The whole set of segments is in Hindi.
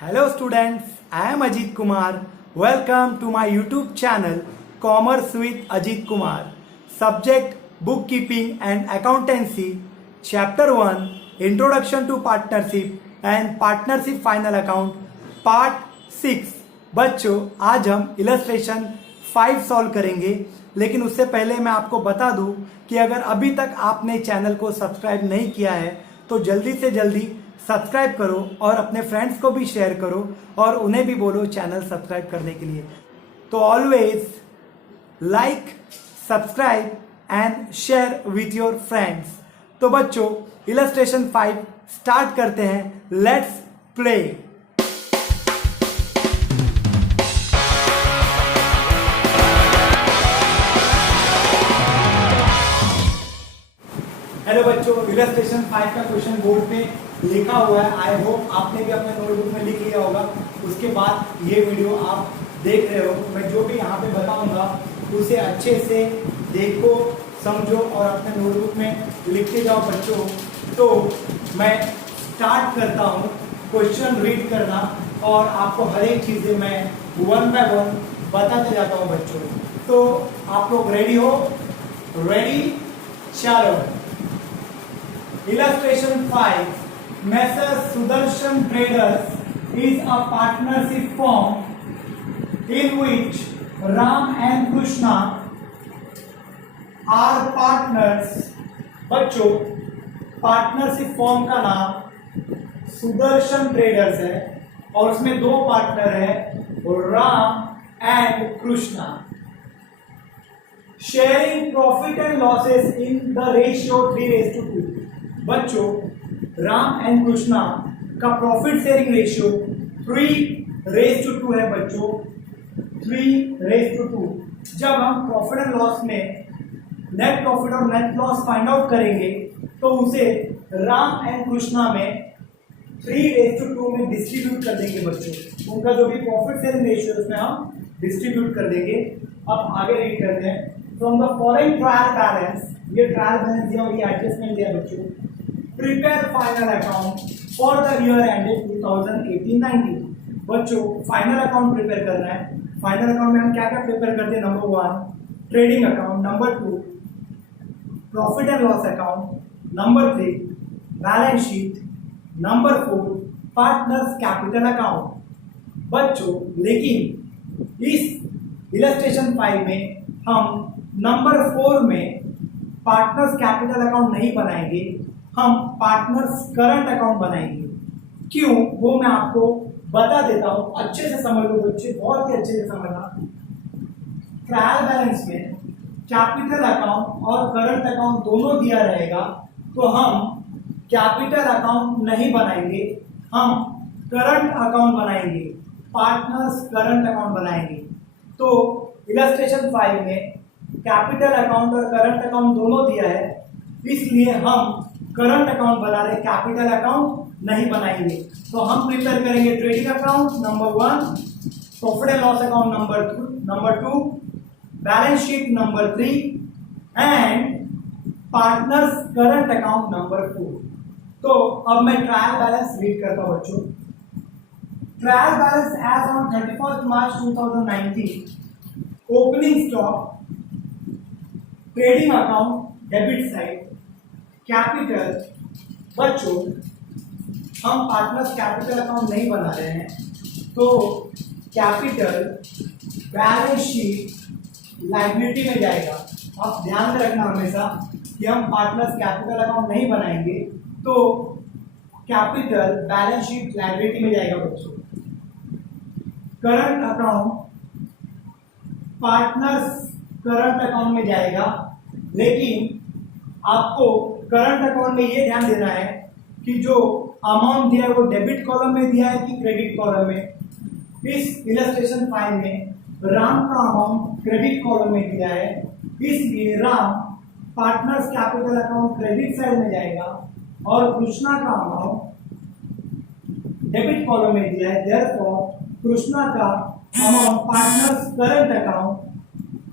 Hello students, I am Ajit Kumar. Welcome to my YouTube channel Commerce with Ajit Kumar. Subject Bookkeeping and Accountancy. Chapter 1 Introduction to Partnership and Partnership Final Account Part 6. बच्चों आज हम इलस्ट्रेशन 5 सॉल्व करेंगे, लेकिन उससे पहले मैं आपको बता दूं कि अगर अभी तक आपने चैनल को सब्सक्राइब नहीं किया है तो जल्दी से जल्दी सब्सक्राइब करो और अपने फ्रेंड्स को भी शेयर करो और उन्हें भी बोलो चैनल सब्सक्राइब करने के लिए। तो always like, subscribe and share with your friends. तो बच्चों इलस्ट्रेशन 5 स्टार्ट करते हैं। Let's play. हेलो बच्चों, इलस्ट्रेशन 5 का क्वेश्चन बोर्ड पे लिखा हुआ है। आई होप आपने भी अपने नोटबुक में लिख लिया होगा। उसके बाद ये वीडियो आप देख रहे हो, मैं जो भी यहाँ पे बताऊंगा उसे अच्छे से देखो, समझो और अपने नोटबुक में लिखते जाओ बच्चों। तो मैं स्टार्ट करता हूँ क्वेश्चन रीड करना और आपको हर एक चीज़ें मैं वन बाय वन बताते जाता हूँ बच्चों। तो आप लोग रेडी हो? रेडी, चलो। Illustration 5. Messrs. Sudarshan Traders is a partnership firm in which Ram and Krishna are partners. बच्चों पार्टनरशिप फॉर्म का नाम सुदर्शन ट्रेडर्स है और उसमें दो पार्टनर है, Ram and Krishna. Sharing profit and losses in the ratio 3:2। बच्चों राम एंड कृष्णा का प्रॉफिट शेयरिंग रेशियो 3:2 है बच्चों, 3:2। जब हम प्रॉफिट एंड लॉस में नेट प्रॉफिट और नेट लॉस फाइंड आउट करेंगे तो उसे राम एंड कृष्णा में 3:2 में डिस्ट्रीब्यूट कर देंगे बच्चों। उनका जो भी प्रॉफिट शेयरिंग रेशियो है उसमें हम डिस्ट्रीब्यूट कर देंगे। अब आगे रीड करते हैं। From the following trial balance, ये ट्रायल बैलेंस दिया और ये एडजस्टमेंट दिया बच्चों। Prepare final account for the year ended 2018-19। बच्चों फाइनल अकाउंट प्रिपेयर करना है। फाइनल अकाउंट में हम क्या क्या प्रिपेयर करते हैं? Number 1 trading account, number 2 profit and loss account, number 3 balance sheet, number 4 partners capital account. बच्चों लेकिन इस इलस्ट्रेशन 5 में हम नंबर 4 में पार्टनर्स कैपिटल अकाउंट नहीं बनाएंगे, हम पार्टनर्स करंट अकाउंट बनाएंगे। क्यों, वो मैं आपको बता देता हूं। अच्छे से समझ लो बच्चे, बहुत ही अच्छे से समझना। ट्रायल बैलेंस में कैपिटल अकाउंट और करंट अकाउंट दोनों दिया रहेगा, तो हम कैपिटल अकाउंट नहीं बनाएंगे, हम करंट अकाउंट बनाएंगे, पार्टनर्स करंट अकाउंट बनाएंगे। तो इलस्ट्रेशन 5 में कैपिटल अकाउंट और करंट अकाउंट दोनों दिया है, इसलिए हम करंट अकाउंट बना रहे, कैपिटल अकाउंट नहीं बनाएंगे। तो हम प्रिपेयर करेंगे trading account number 1, profit and loss account number 2, balance sheet number 3 and partners current account number 4। तो अब मैं ट्रायल बैलेंस रीड करता हूं बच्चों। Trial balance as on 31 March 2019। Opening stock, trading account debit side, capital. बच्चों हम पार्टनर्स कैपिटल अकाउंट नहीं बना रहे हैं, तो कैपिटल बैलेंस शीट लायबिलिटी में जाएगा। आप ध्यान में रखना हमेशा कि हम पार्टनर्स कैपिटल अकाउंट नहीं बनाएंगे, तो कैपिटल बैलेंस शीट लायबिलिटी में जाएगा बच्चों। Current account partners current account में जाएगा, लेकिन आपको करंट अकाउंट में ये ध्यान देना है कि जो अमाउंट दिया है वो डेबिट कॉलम में दिया है कि क्रेडिट कॉलम में। इस इलस्ट्रेशन 5 में राम का अमाउंट क्रेडिट कॉलम में दिया है, इसलिए Ram partners capital account credit side में जाएगा और कृष्णा का अमाउंट डेबिट कॉलम में दिया है। देयरफॉर कृष्णा का amount partners current account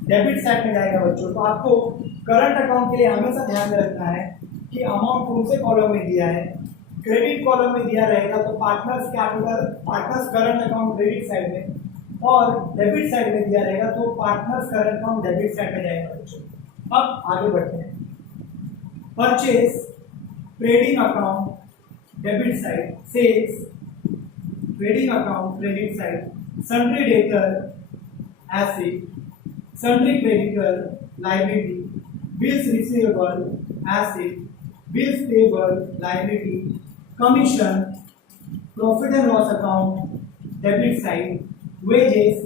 debit side में जाएगा बच्चों। तो आपको करंट अकाउंट के लिए हमेशा ध्यान में रखना है कि अमाउंट कौन से कॉलम में दिया है, क्रेडिट कॉलम में दिया रहेगा तो partners capital, partners current account credit side में, और डेबिट साइड में दिया रहेगा तो partners current account debit side में जाएगा बच्चों। अब आगे बढ़ते हैं। Purchase trading account debit side, sales trading account credit side, sundry debtor asset, sundry creditor liability, bills receivable asset, bills payable liability, commission profit and loss account debit side, wages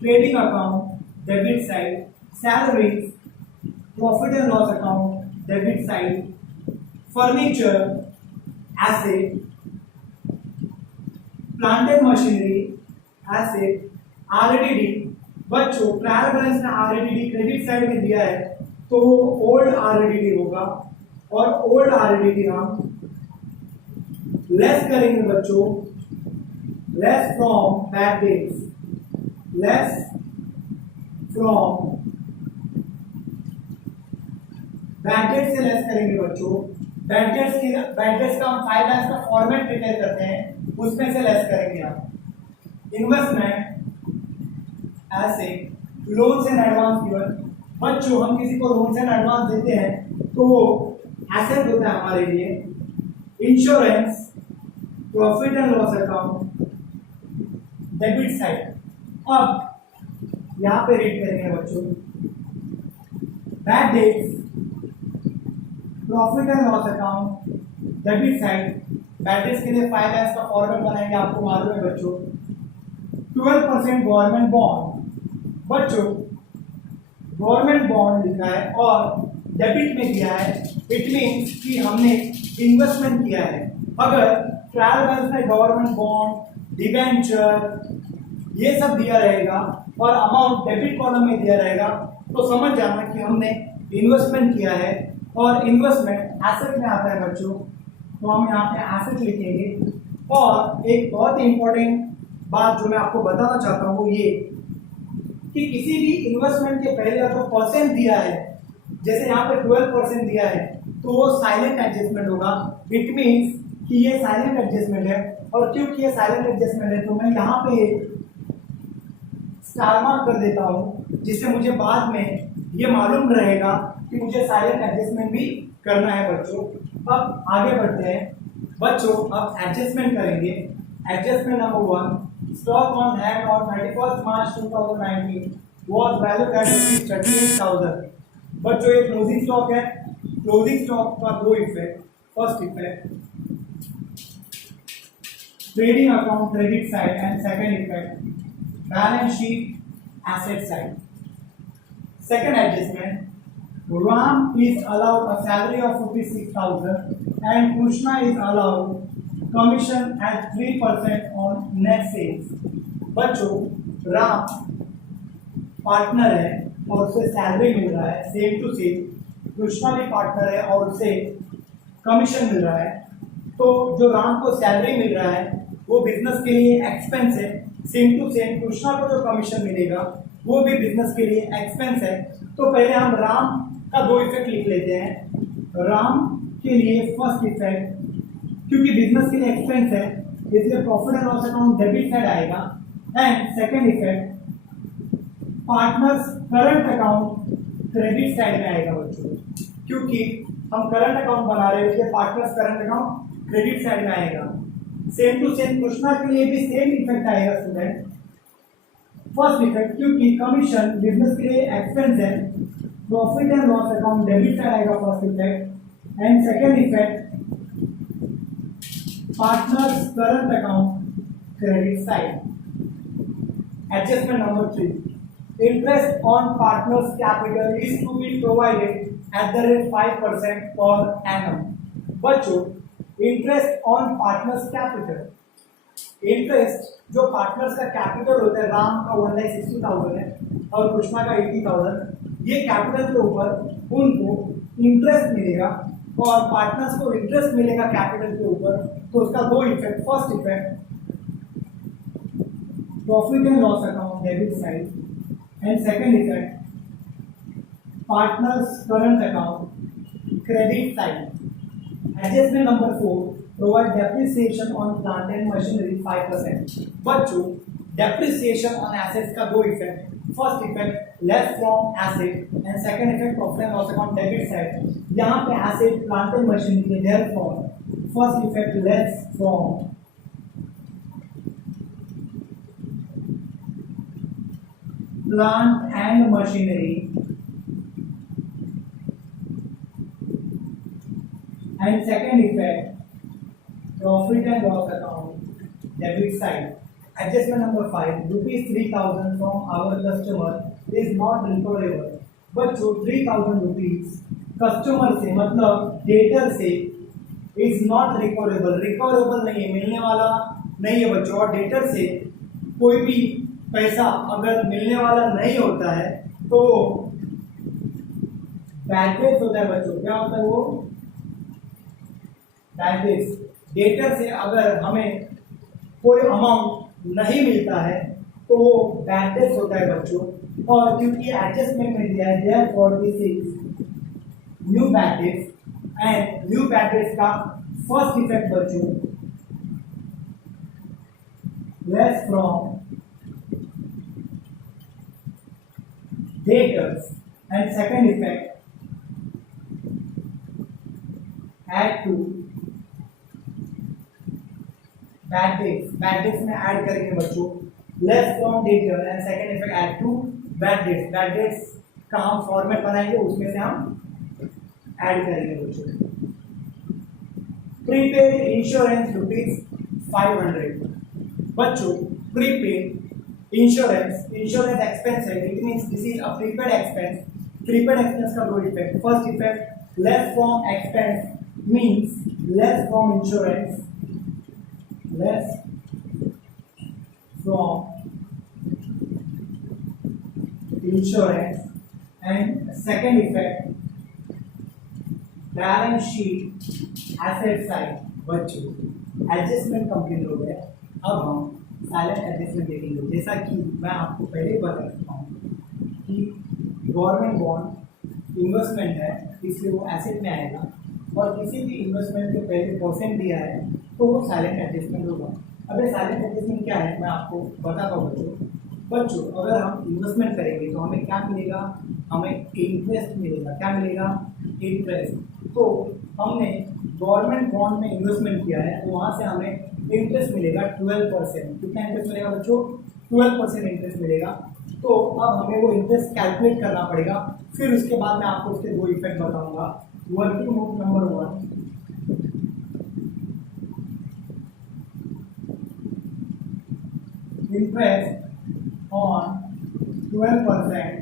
trading account debit side, salaries profit and loss account debit side, furniture asset, plant and machinery asset, RDD। बच्चों ट्रायल बैलेंस में RDD क्रेडिट साइड में दिया है तो वो ओल्ड RDD होगा, और ओल्ड RDD हम लेस करेंगे बच्चों, less from bad debts, less from bad debt से लेस करेंगे बच्चों। बैड डेट्स का हम फाइनेंस का फॉर्मेट प्रिपेयर करते हैं, उसमें से लेस करेंगे आप। Investment asset loans and advance given. बच्चों हम किसी को लोन्स एंड एडवांस देते हैं तो वो एसेट होता है हमारे लिए। Insurance profit and loss account debit side. अब यहां पे रीड करेंगे बच्चों, bad debts profit and loss account debit side. Bad debts के लिए फाइनेंस का फॉर्मेट बनाएंगे, आपको मालूम है बच्चों। 12% गवर्नमेंट बॉन्ड। बच्चों गवर्नमेंट बॉन्ड लिखा है और डेबिट में दिया है, इट मीन्स कि हमने इन्वेस्टमेंट किया है। अगर ट्रायल बैलेंस में गवर्नमेंट बॉन्ड, डिबेंचर ये सब दिया रहेगा और अमाउंट डेबिट कॉलम में दिया रहेगा तो समझ जाना कि हमने इन्वेस्टमेंट किया है, और इन्वेस्टमेंट एसेट में आता है बच्चों, तो हम यहाँ पे एसेट लिखेंगे। और एक बहुत ही इंपॉर्टेंट बात जो मैं आपको बताना चाहता हूँ वो ये कि किसी भी इन्वेस्टमेंट के पहले अगर परसेंट दिया है, जैसे यहाँ पे 12% दिया है तो वो साइलेंट एडजस्टमेंट होगा। इट मीन्स कि ये साइलेंट एडजस्टमेंट है, और क्योंकि ये साइलेंट एडजस्टमेंट है तो मैं यहाँ पे स्टार मार्क कर देता हूँ, जिससे मुझे बाद में ये मालूम रहेगा कि मुझे साइलेंट एडजस्टमेंट भी करना है बच्चों। अब आगे बढ़ते हैं बच्चों, अब एडजस्टमेंट करेंगे। Adjustment number 1, stock on hand on 31 March 2019 was valued at 38,000। बच्चों ये क्लोजिंग स्टॉक है। क्लोजिंग स्टॉक का दो effect, first effect trading account credit side and second effect balance sheet asset side. Second adjustment, Ram is allowed a salary of ₹6,000 and Krishna is allowed commission at 3% on net sales। बच्चों राम पार्टनर है और उसे सैलरी मिल रहा है सेम टू सेम, कृष्णा भी पार्टनर है और उसे कमीशन मिल रहा है। तो जो राम को सैलरी मिल रहा है वो बिजनेस के लिए एक्सपेंस है, सेम टू सेम कृष्णा को जो कमीशन मिलेगा वो भी बिजनेस के लिए एक्सपेंस है। तो पहले हम राम का दो इफेक्ट लिख लेते हैं। राम के लिए फर्स्ट इफेक्ट, क्योंकि बिजनेस के लिए एक्सपेंस है इसलिए profit and loss account debit side आएगा। And second effect partners current account credit side में आएगा बच्चों, क्योंकि हम करंट अकाउंट बना रहे हैं इसलिए partners current account credit side में आएगा। सेम टू सेम कृष्णा के लिए भी सेम इफेक्ट आएगा स्टूडेंट। फर्स्ट इफेक्ट क्योंकि कमीशन बिजनेस के लिए एक्सपेंस है, profit and loss account debit side आएगा first effect. And second effect partners current account credit side. Adjustment number 3, interest on partners capital is to be provided at the rate 5% per annum। बच्चों interest on partners capital, interest जो पार्टनर्स का कैपिटल होता है, राम का 1,60,000 है और कृष्णा का 80,000, ये कैपिटल के ऊपर उनको इंटरेस्ट मिलेगा और पार्टनर्स को इंटरेस्ट मिलेगा कैपिटल के ऊपर। तो उसका दो effect, first effect profit and loss account debit side and second effect partners current account credit side। Adjustment number 4, provide depreciation on plant and machinery 5%। बच्चों डेप्रिसिएशन ऑन एसेट्स का दो effect, first effect less from asset and second effect profit and loss account debit side. यहाँ पे एसेट प्लांट एंड मशीनरी के therefore first effect less from plant and machinery and second effect profit and loss account debit side. Adjustment number 5, rupees 3000 from our customer is not recoverable. बच्चों 3000 rupees कस्टमर से मतलब डेटर से is not recoverable, recoverable नहीं है, मिलने वाला नहीं है बच्चों। और डेटर से कोई भी पैसा अगर मिलने वाला नहीं होता है तो बैड डेट होता है बच्चों। क्या होता है वो? डेटर से अगर हमें कोई अमाउंट नहीं मिलता है तो वो बैड डेट होता है बच्चों। और क्योंकि एडजस्टमेंट में दिया है therefore this is new bad debt and new bad debt का फर्स्ट इफेक्ट बच्चों less from debtors and second effect add to bad debts में ऐड करेंगे बच्चों less from debtor and second effect add to bad debts का हम फॉर्मेट बनाएंगे, उसमें से हम ऐड करेंगे बच्चों। Prepaid insurance ₹500। बच्चों प्रीपेड इंश्योरेंस एक्सपेंस है, it means this is a prepaid expense. Prepaid expense का दो effect, first effect less from expense means less from insurance, less from insurance, and second effect balance sheet asset side. बच्चों एडजस्टमेंट कंप्लीट हो गया, अब हम साइलेंट एडजस्टमेंट देखेंगे। जैसा कि मैं आपको पहले ही बता चुका हूँ कि गवर्नमेंट बॉन्ड इन्वेस्टमेंट है इसलिए वो एसेट में आएगा, और किसी भी इन्वेस्टमेंट के पहले परसेंट दिया है तो वो साइलेंट एडजस्टमेंट होगा। अब ये साइलेंट एडजस्टमेंट क्या है मैं आपको बताता हूँ बच्चों। अगर हम इन्वेस्टमेंट करेंगे तो हमें क्या मिलेगा? हमें इंटरेस्ट मिलेगा। क्या मिलेगा? इंटरेस्ट। तो हमने गवर्नमेंट बॉन्ड में इन्वेस्टमेंट किया है तो वहाँ से हमें इंटरेस्ट मिलेगा 12%। कितना इंटरेस्ट मिलेगा बच्चों? 12% इंटरेस्ट मिलेगा। तो अब हमें वो इंटरेस्ट कैलकुलेट करना पड़ेगा, फिर उसके बाद मैं आपको उसके दो इफेक्ट बताऊंगा। Working note number 1, interest on 12%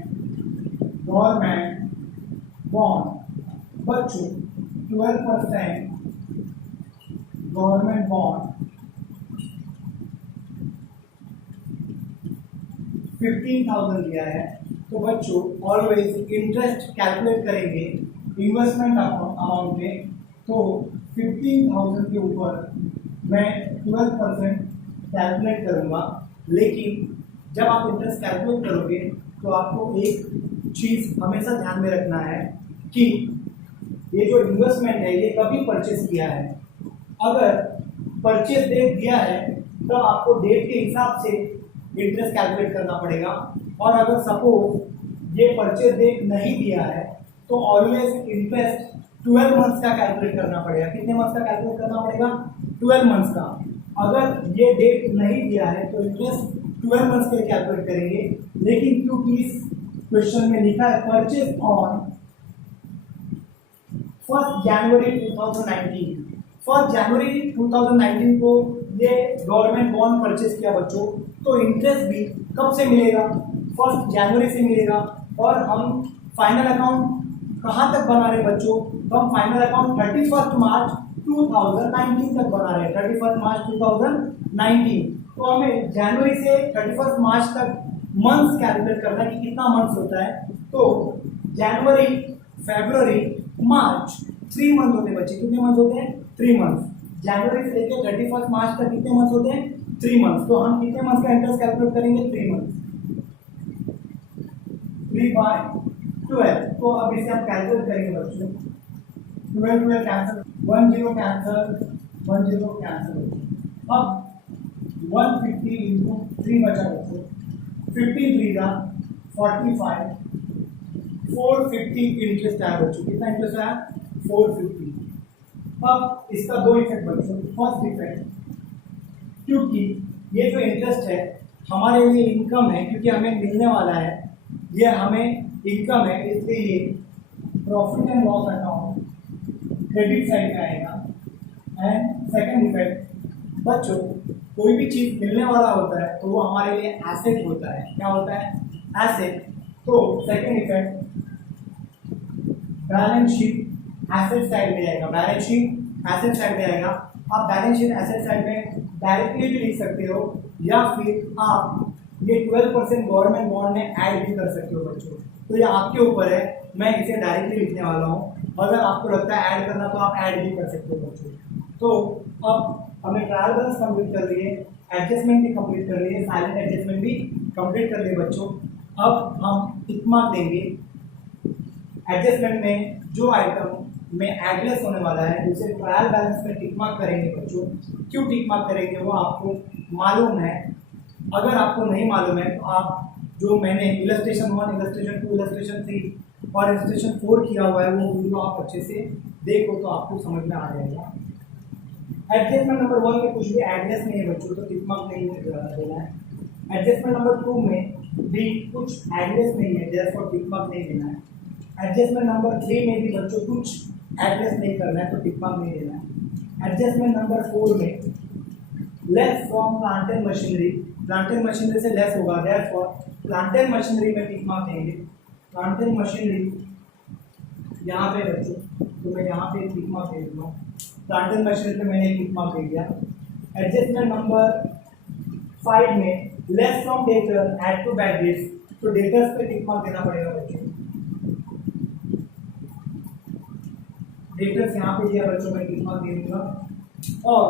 government bond. बच्चों 12% गवर्नमेंट बॉन्ड 15,000 दिया है। तो बच्चों ऑलवेज इंटरेस्ट कैलकुलेट करेंगे इन्वेस्टमेंट अमाउंट में, तो 15,000 के ऊपर मैं 12% कैलकुलेट करूंगा। लेकिन जब आप इंटरेस्ट कैलकुलेट करोगे तो आपको एक चीज़ हमेशा ध्यान में रखना है कि ये जो इन्वेस्टमेंट है ये कभी परचेज किया है। अगर परचेज डेट दिया है तो आपको डेट के हिसाब से इंटरेस्ट कैलकुलेट करना पड़ेगा, और अगर सपोज ये परचेज डेट नहीं दिया है तो ऑलवेज इंटरेस्ट 12 मंथ्स का कैलकुलेट करना पड़ेगा। कितने मंथ्स का कैलकुलेट करना पड़ेगा? 12 मंथ्स का। अगर ये डेट नहीं दिया है तो इंटरेस्ट 12 मंथ्स के लिए कैलकुलेट करेंगे। लेकिन क्योंकि इस क्वेश्चन में लिखा है परचेज ऑन 1 जनवरी 2019, 1 जनवरी 2019 को ये गवर्नमेंट बॉन्ड परचेज किया बच्चों, तो इंटरेस्ट भी कब से मिलेगा? 1 जनवरी से मिलेगा। और हम फाइनल अकाउंट कहाँ तक बना रहे बच्चों? तो हम फाइनल अकाउंट 31 मार्च 2019 तक बना रहे हैं, 31 मार्च 2019। तो हमें जनवरी से 31 मार्च तक मंथ्स कैलकुलेट करना है कि कितना मंथ्स होता है। तो जनवरी, फरवरी, मार्च 3 मंथ होते हैं बच्चे। कितने मंथ होते हैं? 3 मंथ। जनवरी से लेकर 31 मार्च तक कितने मंथ होते हैं? 3 मंथ। तो हम कितने मंथ का इंटरेस्ट कैलकुलेट करेंगे? 3 मंथ। 3/12। तो अब इसे हम कैलकुलेट करेंगे बच्चों। 12 कैंसिल, 1 0 कैंसिल, 10 कैंसिल हो गया। अब 150 इंटू 3 बचा बच्चों, 53 का 45, 450 इंटरेस्ट आया बच्चों। कितना इंटरेस्ट आया? 450। अब इसका दो इफेक्ट बच्चों। फर्स्ट इफेक्ट, क्योंकि ये जो इंटरेस्ट है हमारे लिए इनकम है, क्योंकि हमें मिलने वाला है, ये हमें इनकम है, इसलिए ये profit and loss account credit side में आएगा। एंड सेकंड इफेक्ट बच्चों, कोई भी चीज मिलने वाला होता है तो वो हमारे लिए एसेट होता है। क्या होता है? एसेट। तो second effect, balance sheet asset side में आएगा। बैलेंस शीट एसेट साइड में आएगा। आप बैलेंस शीट एसेट साइड में डायरेक्टली भी लिख सकते हो, या फिर आप ये 12% गवर्नमेंट बॉन्ड में ऐड भी कर सकते हो बच्चों। तो ये आपके ऊपर है, मैं इसे डायरेक्टली लिखने वाला हूँ। अगर आपको लगता है ऐड करना तो आप ऐड भी कर सकते हो बच्चों। तो अब हमने ट्रायल बैलेंस कंप्लीट कर लिए, एडजस्टमेंट भी कंप्लीट कर लिए, साइलेंट एडजस्टमेंट भी कंप्लीट कर लिए बच्चों। अब हम टिक मार्क देंगे एडजस्टमेंट में जो आइटम में एड्रेस होने वाला है, उसे ट्रायल बैलेंस में टिक मार्क करेंगे बच्चों। क्यों टिक मार्क करेंगे वो आपको मालूम है। अगर आपको नहीं मालूम है तो आप जो मैंने इलस्ट्रेशन 1, इलस्ट्रेशन 2, इलस्ट्रेशन 3 और इलस्ट्रेशन 4 किया हुआ है वो वीडियो आप अच्छे से देखो तो आपको समझ में आ जाएगा। एडजस्टमेंट नंबर 1 में कुछ भी एड्रेस नहीं है बच्चों, तो टिक मार्क नहीं देना है। एडजस्टमेंट नंबर 2 में भी कुछ एड्रेस नहीं है, देयरफॉर टिक मार्क नहीं देना है। एडजस्टमेंट नंबर 3 में भी बच्चों कुछ एड्रेस नहीं करना है, तो टिक मार्क नहीं देना है। एडजस्टमेंट नंबर 4 में less from plant and machinery, plant and machinery से लेस होगा, देयरफॉर प्लांट एंड मशीनरी में टिक मार्क देंगे। प्लांट एंड मशीनरी यहाँ पे बच्चों, तो मैं यहाँ पे टिक मार्क दे दूंगा। प्लांट एंड मशीनरी पे मैंने टिक मार्क दे दिया। एडजस्टमेंट नंबर 5 में less from debtor add to bad debts, तो डेटर्स पे टिक मार्क देना पड़ेगा बच्चों। डेटर्स यहाँ पे दिया बच्चों, मैं टिक मार्क दे दूंगा। और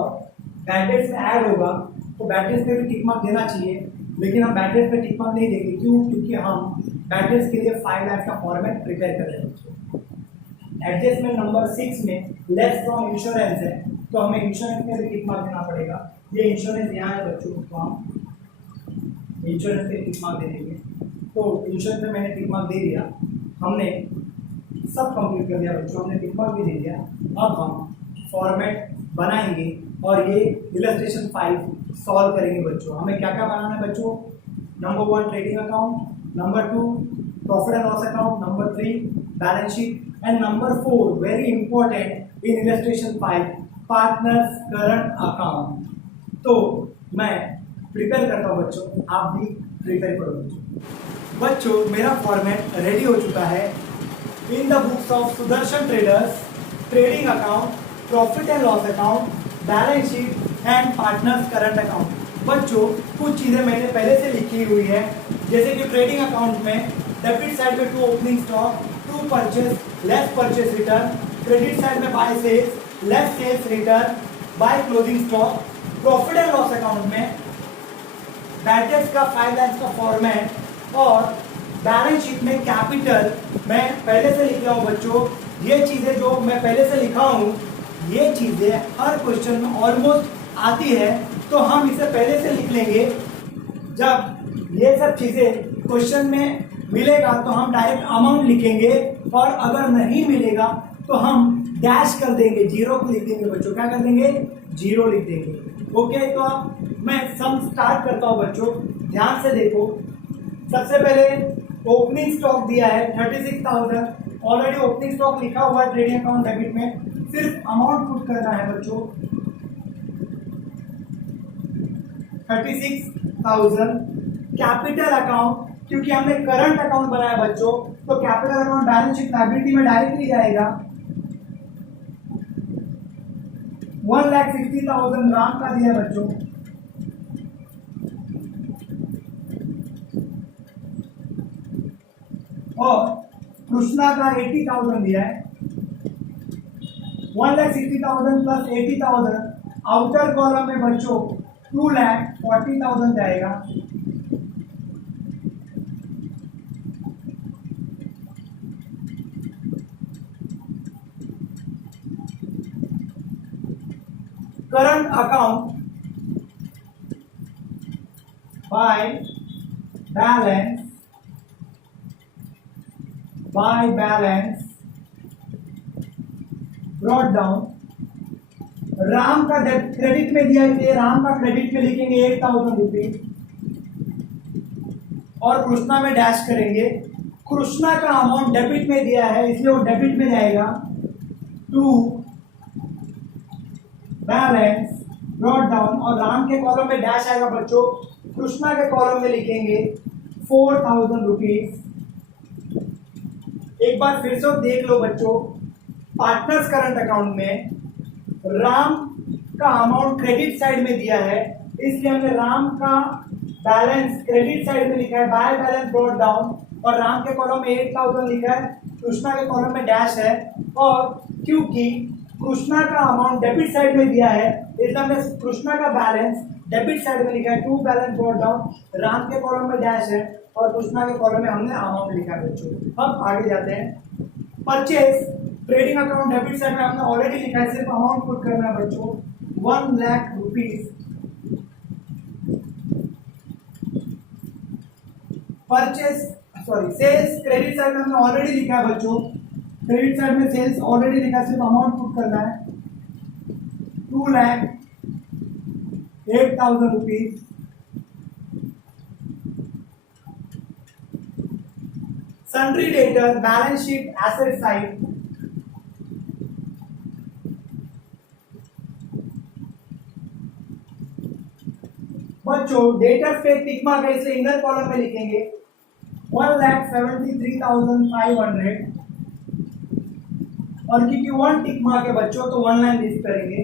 बैड डेट्स में ऐड होगा तो बैड डेट्स पे भी टिक मार्क देना चाहिए, लेकिन हम बैड डेट्स पे टिक मार्क नहीं देंगे। क्यों? क्योंकि हम बैड डेट्स के लिए 5 लाख का फॉर्मेट प्रिपेयर कर रहे हैं। एडजस्टमेंट नंबर 6 में लेस फ्रॉम इंश्योरेंस है, तो हमें इंश्योरेंस में भी टिक मार्क देना पड़ेगा। ये इंश्योरेंस यहाँ है बच्चों, तो हम इंश्योरेंस पे टिक मार्क दे देंगे। तो इंश्योरेंस पे मैंने टिक मार्क दे दिया। हमने सब कंप्लीट कर दिया बच्चों, हमने टिक मार्क भी दे दिया। अब हम फॉर्मेट बनाएंगे और ये इलस्ट्रेशन 5 सॉल्व करेंगे बच्चों। हमें क्या क्या बनाना है बच्चों? Number 1 trading account, number 2 profit and loss account, number 3 balance sheet, and number 4 very important in illustration 5 partners current account. तो मैं प्रिपेयर करता हूँ बच्चों, आप भी प्रिपेयर करो बच्चों। बच्चों मेरा फॉर्मेट रेडी हो चुका है। In the books of Sudarshan traders, trading account, profit and loss account, balance sheet and partners current account. बच्चों कुछ चीजें मैंने पहले से लिखी हुई है, जैसे कि ट्रेडिंग अकाउंट में डेबिट साइड में 2 opening stock, 2 purchase, less purchase return, credit side में by sales, less sales return, by closing stock. Profit and loss account में बैड डेट्स का 5 लाख का फॉर्मेट और बैलेंस शीट में कैपिटल मैं पहले से लिख रहा हूं बच्चों। ये चीजें जो मैं पहले से लिखा हूं, ये चीजें हर क्वेश्चन में ऑलमोस्ट आती है, तो हम इसे पहले से लिख लेंगे। जब ये सब चीजें क्वेश्चन में मिलेगा तो हम डायरेक्ट अमाउंट लिखेंगे, और अगर नहीं मिलेगा तो हम डैश कर देंगे, जीरो को लिख देंगे बच्चों। क्या कर देंगे? जीरो लिख देंगे। ओके, तो अब मैं सम स्टार्ट करता हूं बच्चों, ध्यान से देखो। सबसे पहले ओपनिंग स्टॉक दिया है 36,000, ऑलरेडी ओपनिंग स्टॉक लिखा हुआ है ट्रेडिंग अकाउंट डेबिट में, सिर्फ अमाउंट पुट करना है बच्चों 36,000। कैपिटल अकाउंट, क्योंकि हमने करंट अकाउंट बनाया बच्चों, तो capital account balance sheet liability में डायरेक्टली जाएगा। 1,60,000 राम का दिया बच्चों, और कृष्णा का 80,000 दिया है। 1,60,000 प्लस 80,000, आउटर कॉलम में बच्चों 2,40,000 जाएगा। Current account by balance brought down. Ram का क्रेडिट में दिया है, राम का क्रेडिट में लिखेंगे 8,000 रुपीज और कृष्णा में डैश करेंगे। कृष्णा का अमाउंट डेबिट में दिया है इसलिए वो डेबिट में जाएगा टू बैलेंस ब्रॉट डाउन और राम के कॉलम में डैश आएगा बच्चों। कृष्णा के कॉलम में लिखेंगे 4,000 रुपीज। एक बार फिर से देख लो बच्चों, पार्टनर्स करंट अकाउंट में राम का अमाउंट क्रेडिट साइड में दिया है इसलिए हमने राम का बैलेंस क्रेडिट साइड में लिखा है बाय बैलेंस ब्रॉट डाउन और राम के कॉलम में 8,000 लिखा है, कृष्णा के कॉलम में डैश है। और क्योंकि कृष्णा का अमाउंट डेबिट साइड में दिया है इसलिए हमने कृष्णा का बैलेंस डेबिट साइड में लिखा है to balance brought down, Ram के कॉलम में डैश है और कृष्णा के कॉलम में हमने अमाउंट लिखा है बच्चों। अब आगे जाते हैं। Purchase trading account debit side में हमने ऑलरेडी लिखा है, सिर्फ अमाउंट पुट करना है बच्चों 1 lakh rupees. Purchase sales credit side में हमने ऑलरेडी लिखा है बच्चों, क्रेडिट साइड में सेल्स ऑलरेडी लिखा है, सिर्फ अमाउंट पुट करना है 2,08,000 rupees. Sundry debtor balance sheet asset side बच्चों डेटर पे टिक मार्क है इसलिए इनर कॉलम में लिखेंगे 1,73,500 और क्योंकि 1 टिक मार्क है बच्चों तो 1 लाइन लिस्ट करेंगे।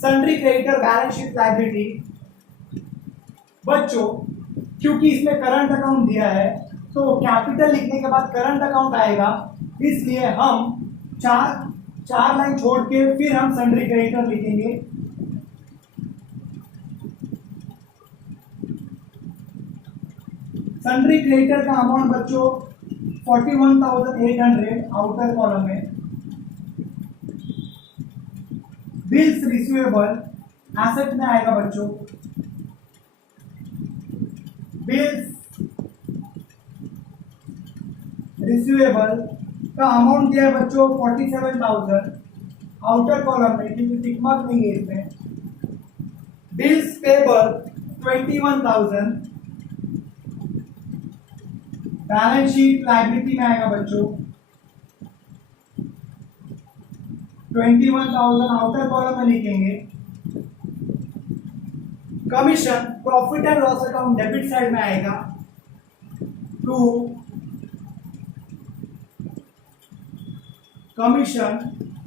Sundry creditor balance sheet liability बच्चों क्योंकि इसमें करंट अकाउंट दिया है तो कैपिटल लिखने के बाद करंट अकाउंट आएगा इसलिए हम चार लाइन छोड़ के फिर हम सन्ड्री क्रेडिटर लिखेंगे। सन्ड्री क्रेडिटर का अमाउंट बच्चों 41,800 आउटर कॉलम में। बिल्स रिसीवेबल एसेट में आएगा बच्चों, बिल्स रिसीवेबल का अमाउंट दिया है बच्चों 47,000 आउटर कॉलम में क्योंकि टिक मार्क नहीं है इसमें। Bills payable 21,000 balance sheet liability में आएगा बच्चों 21,000 आउटर कॉलम में लिखेंगे। Commission profit and loss account debit side में आएगा टू कमीशन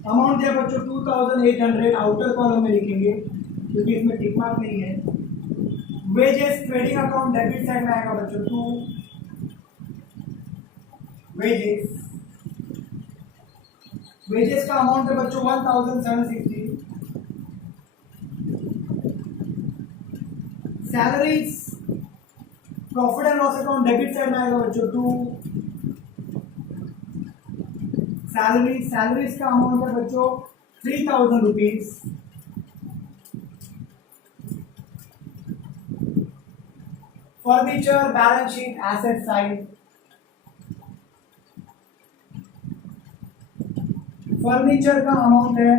अमाउंट दिया बच्चों 2,800 आउटर कॉलम में लिखेंगे क्योंकि इसमें टिक मार्क नहीं है। Wages trading account debit side में आएगा बच्चों टू वेजेस का अमाउंट है बच्चों 1,760। Salaries profit and loss account debit side में आएगा बच्चों टू सैलरीज का अमाउंट है बच्चों 3,000 rupees. Furniture balance sheet asset side furniture का अमाउंट है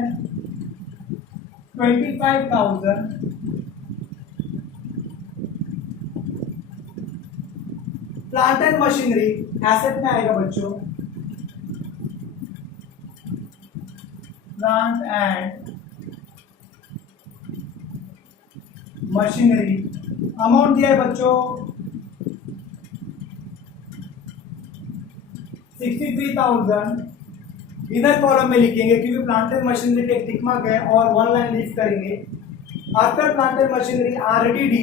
25,000। प्लांट एंड मशीनरी एसेट में आएगा बच्चों प्लांट एंड मशीनरी अमाउंट दिया है बच्चों 63,000 इधर कॉलम में लिखेंगे क्योंकि प्लांट एंड मशीनरी के टिक मार्क है और 1 लाइन लिस्ट करेंगे। After plant and machinery RDD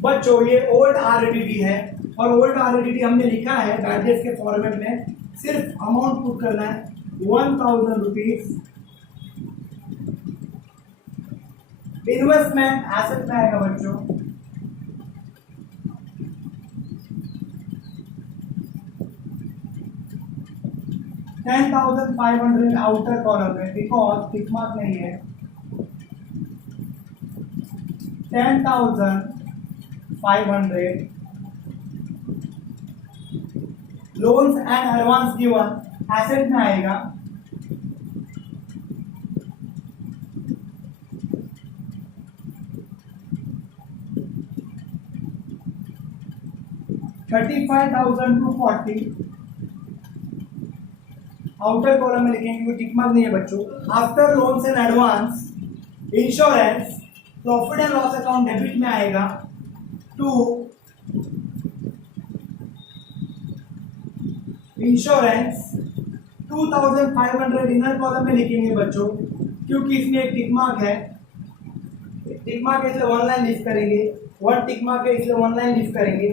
बच्चों ये ओल्ड आरडीडी है और ओल्ड आरडीडी हमने लिखा है बैड डेट्स के फॉर्मेट में, सिर्फ अमाउंट पुट करना है 1,000 रुपीज। इन्वेस्टमेंट एसेट में आएगा बच्चों 10,500 आउटर कॉलम में, बिकॉज टिक मार्क नहीं है, 10,500 loans and advance given asset में आएगा। $35,240 आउटर कॉलम में लिखेंगे, टिक मार्क नहीं है बच्चों। After loans and advance insurance profit and loss account debit में आएगा टू इंश्योरेंस 2,500 इनर कॉलम में लिखेंगे बच्चों, क्योंकि इसमें एक टिक मार्क है, टिक मार्क है इसलिए वन लाइन लिस्ट करेंगे, वन टिक मार्क है इसलिए वन लाइन लिस्ट करेंगे।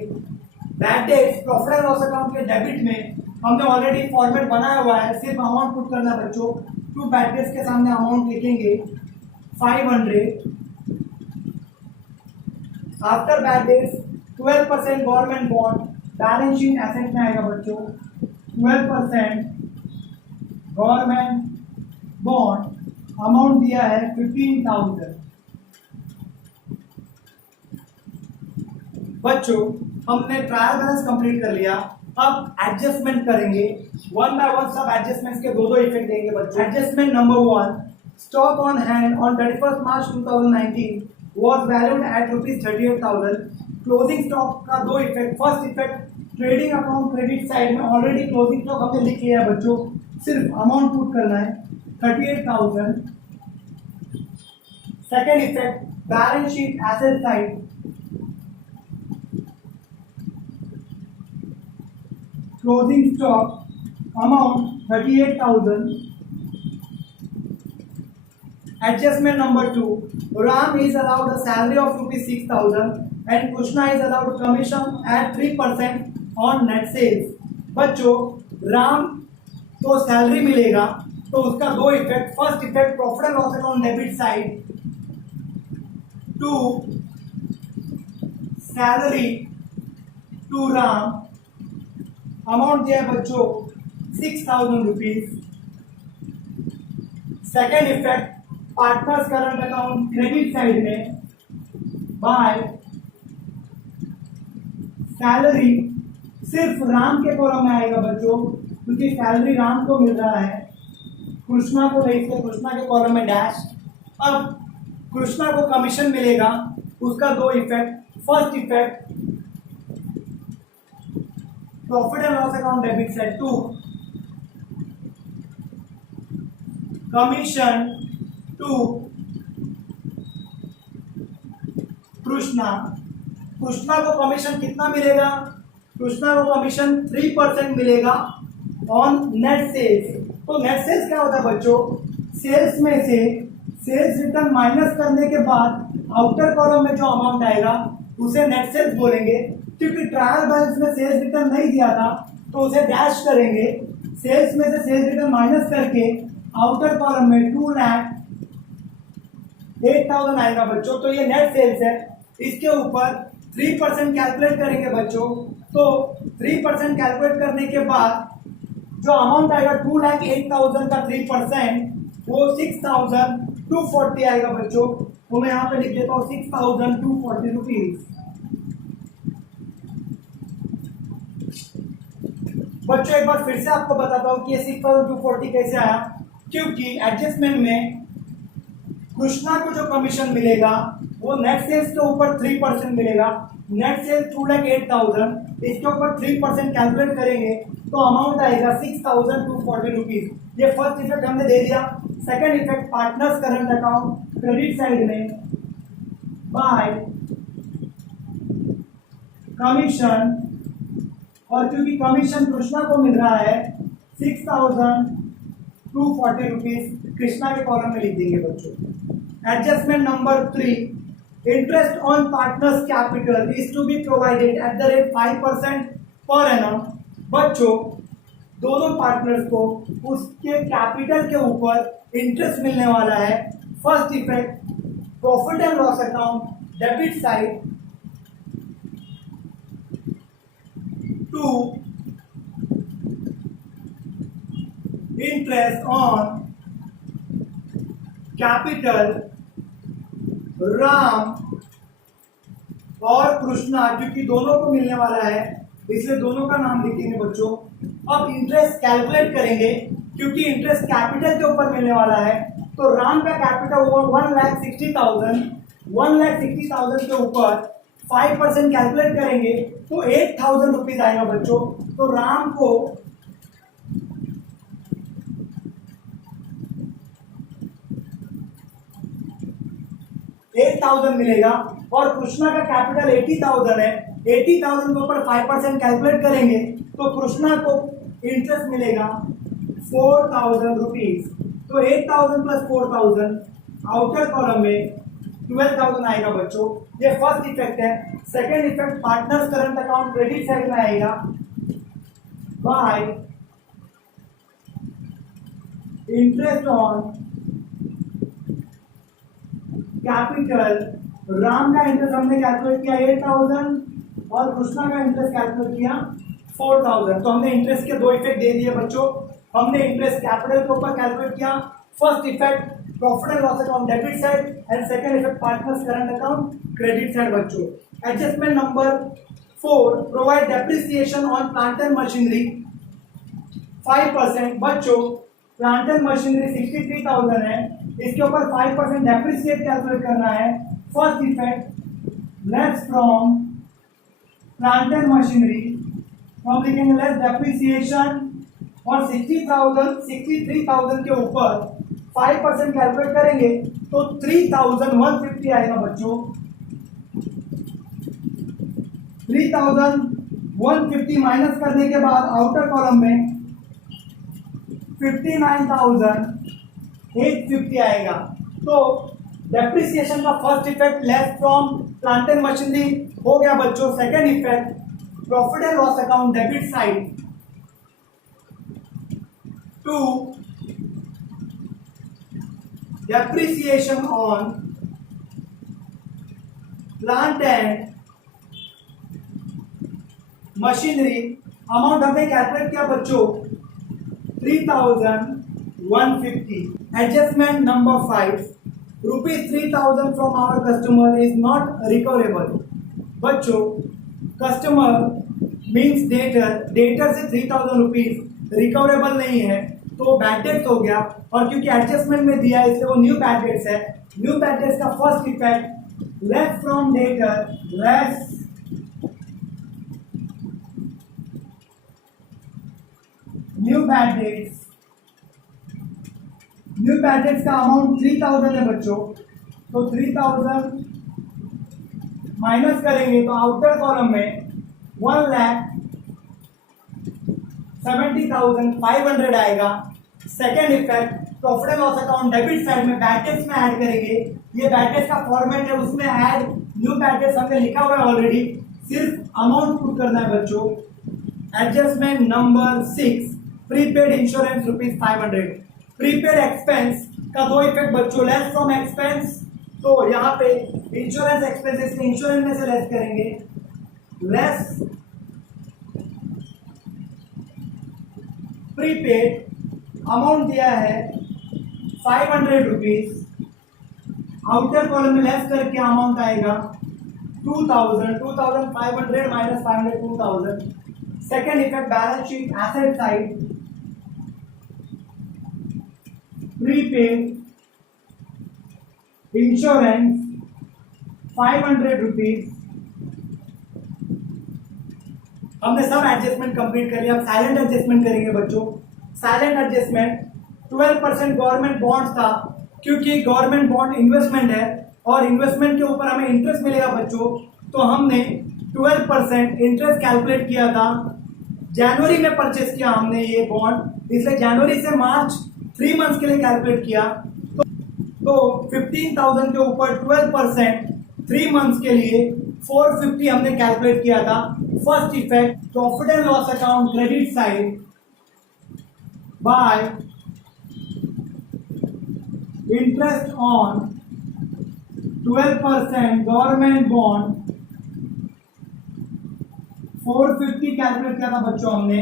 Bad debts profit and loss account के डेबिट में हमने ऑलरेडी फॉर्मेट बनाया हुआ है, सिर्फ अमाउंट पुट करना है बच्चों। टू बैड डेट्स के सामने अमाउंट लिखेंगे 500। After bad debts 12% government bond balance sheet asset में आएगा बच्चों। 12% गवर्नमेंट बॉन्ड अमाउंट दिया है 15,000। बच्चों हमने ट्रायल बैलेंस कंप्लीट कर लिया, अब एडजस्टमेंट करेंगे, वन बाय वन सब एडजस्टमेंट्स के दो इफेक्ट देंगे बच्चों। Adjustment number 1, stock on hand on 31 March 2019 was valued at ₹38,000। Closing stock का दो effect, first effect trading account credit side में ऑलरेडी क्लोजिंग स्टॉक हमने लिख लिया है बच्चों, सिर्फ अमाउंट पुट करना है 38,000। Second effect balance sheet asset side, closing stock amount 38,000। Adjustment number 2, Ram is allowed a salary of ₹6,000 and Krishna is allowed commission at 3% on net sales। बच्चों राम को सैलरी मिलेगा तो उसका दो effect, first effect profit and loss account debit side to salary to Ram, amount दिया है बच्चों 6,000 rupees. Second effect partners current account credit side में बाय सैलरी, सिर्फ राम के कॉलम में आएगा बच्चों, क्योंकि सैलरी राम को मिल रहा है, कृष्णा को नहीं, इसलिए कृष्णा के कॉलम में डैश। अब कृष्णा को कमीशन मिलेगा, उसका दो effect, first effect profit and loss account debit side to commission to Krishna. Krishna को कमीशन कितना मिलेगा? कृष्णा को कमीशन 3% मिलेगा ऑन नेट सेल्स। तो नेट सेल्स क्या होता है बच्चों? सेल्स में से सेल्स रिटर्न माइनस करने के बाद आउटर कॉलम में जो अमाउंट आएगा उसे नेट सेल्स बोलेंगे। क्योंकि ट्रायल बैलेंस में सेल्स रिटर्न नहीं दिया था तो उसे डैश करेंगे, सेल्स में से सेल्स रिटर्न माइनस करके आउटर कॉलम में 2,08,000 आएगा बच्चों। तो ये नेट सेल्स है, इसके ऊपर 3% कैलकुलेट करेंगे बच्चों। तो 3% कैलकुलेट करने के बाद जो अमाउंट आएगा 2,08,000 का 3% वो 6,240 आएगा बच्चों। तो मैं यहाँ पे लिख देता हूँ 6,240 रुपीज। बच्चों एक बार फिर से आपको बताता हूँ कि ये 6,240 कैसे आया, क्योंकि एडजस्टमेंट में कृष्णा को जो कमीशन मिलेगा वो नेट सेल्स के ऊपर 3% मिलेगा। नेट सेल्स 2,08,000, इसके ऊपर 3% कैलकुलेट करेंगे तो अमाउंट आएगा 6,240 रुपीज। ये फर्स्ट इफेक्ट हमने दे दिया। Second effect partners current account credit side में बाय कमीशन, और क्योंकि कमीशन कृष्णा को मिल रहा है 6,240 रुपीज, कृष्णा के कॉलम में लिख देंगे बच्चों। Adjustment number 3, interest on partners capital is to be provided at the rate 5% per annum. बच्चों दोनों पार्टनर्स को उसके कैपिटल के ऊपर इंटरेस्ट मिलने वाला है। First effect profit and loss account debit side to interest on capital Ram और कृष्णा, क्योंकि दोनों को मिलने वाला है इसलिए दोनों का नाम लिखेंगे बच्चों। अब इंटरेस्ट कैलकुलेट करेंगे क्योंकि इंटरेस्ट कैपिटल के ऊपर मिलने वाला है, तो राम का कैपिटल 1,60,000, 1,60,000 के ऊपर 5% कैलकुलेट करेंगे तो 8,000 रुपीज आएगा बच्चों। तो राम को 8,000 मिलेगा और कृष्णा का कैपिटल 80,000 है। 80,000 के ऊपर 5% कैलकुलेट करेंगे तो कृष्णा को इंटरेस्ट मिलेगा 4,000 रुपीज। तो 8,000 प्लस 4,000 आउटर कॉलम में 12,000 आएगा बच्चों। ये फर्स्ट इफेक्ट है। Second effect partners current account credit side में आएगा bye interest on capital. Ram का इंटरेस्ट हमने कैलकुलेट किया 8,000 और कृष्णा का इंटरेस्ट कैलकुलेट किया 4,000। तो हमने इंटरेस्ट के दो इफेक्ट दे दिए बच्चों। हमने इंटरेस्ट कैपिटल के ऊपर कैलकुलेट किया। First effect profit and loss account debit side and second effect partners current account credit side बच्चों। Adjustment number 4, provide depreciation on plant and machinery 5%। बच्चों प्लांट एंड मशीनरी 63,000 है, इसके ऊपर 5% डेप्रिसिएट कैलकुलेट करना है। First effect less from plant and machinery, हम लिखेंगे लेस डेप्रिसिएशन और 63,000 के ऊपर 5% कैलकुलेट करेंगे तो 3,150 आएगा बच्चों। 3,150 माइनस करने के बाद आउटर कॉलम में 59,850 आएगा। तो डेप्रिसिएशन का first effect less from plant and machinery हो गया बच्चों। Second effect profit and loss account debit side to depreciation on plant and machinery. Amount हमने कैलकुलेट किया बच्चों 3,150। Adjustment number 5, ₹3,000 from our customer is not recoverable. बच्चों कस्टमर मीन्स डेटर से 3,000 रुपीज रिकवरेबल नहीं है तो बैड डेट्स हो गया, और क्योंकि एडजस्टमेंट में दिया है इसलिए वो न्यू बैड डेट्स है। न्यू बैड डेट्स का first effect less from debtor, less new bad debts का अमाउंट 3,000 है बच्चों। तो 3,000 माइनस करेंगे तो आउटर कॉलम में 1,70,500 आएगा। Second effect profit and loss account debit side में बैड डेट्स में ऐड करेंगे। ये बैड डेट्स का फॉर्मेट है, उसमें ऐड न्यू बैड डेट्स हमने लिखा हुआ है ऑलरेडी, सिर्फ अमाउंट पुट करना है बच्चों। Adjustment number 6, prepaid insurance ₹500। Prepaid expense का दो इफेक्ट बच्चों, लेस फ्रॉम एक्सपेंस। तो यहाँ पे इंश्योरेंस एक्सपेंसेस में इंश्योरेंस में से लेस करेंगे, लेस प्रीपेड। अमाउंट दिया है 500 रुपीज। आउटर कॉलम में लेस करके अमाउंट आएगा 2,000, 2,500 minus 500, 2,000। Second effect balance sheet asset side, prepaid insurance 500 rupees. हमने सब एडजस्टमेंट कंप्लीट कर लिया। अब साइलेंट एडजस्टमेंट करेंगे बच्चों। साइलेंट एडजस्टमेंट 12% गवर्नमेंट बॉन्ड था, क्योंकि गवर्नमेंट बॉन्ड इन्वेस्टमेंट है और इन्वेस्टमेंट के ऊपर हमें इंटरेस्ट मिलेगा बच्चों। तो हमने 12% इंटरेस्ट कैलकुलेट किया था। जनवरी में परचेस किया हमने ये बॉन्ड, इसलिए जनवरी से मार्च 3 मंथ्स के लिए कैलकुलेट किया। तो 15,000 के ऊपर 12% 3 मंथ्स के लिए 450 हमने कैलकुलेट किया था। First effect profit and loss account credit side by interest on 12% government bond 450 calculate किया था बच्चों हमने।